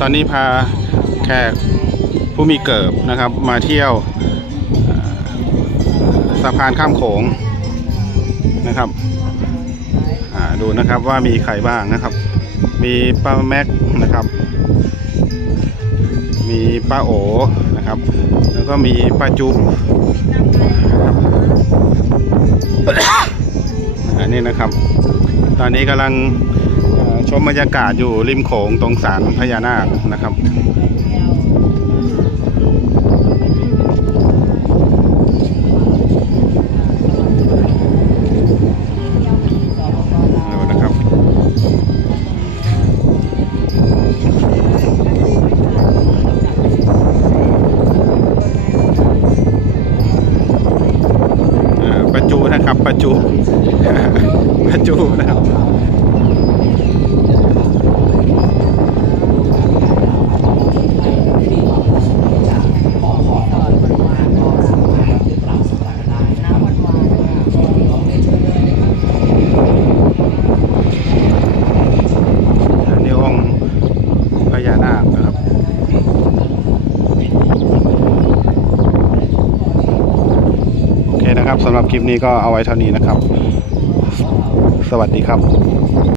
ตอนนี้พาแขกผู้มีเกิบนะครับ มาเที่ยวสะพานข้ามโขงนะครับดูนะครับว่ามีใครบ้างนะครับ มีป้าแม็กนะครับ มีป้าโอนะครับ แล้วก็มีป้าจุ๊บนะครับอันนี้นะครับ ตอนนี้กำลัง ชมบรรยากาศอยู่ริมโขงตรงศาลพญานาคนะครับดูนะครับประจูนะครับประจูประจูนะครับ นี่ห้องพญานาคนะครับโอเคนะครับสำหรับคลิปนี้ก็เอาไว้เท่านี้นะครับ สวัสดีครับ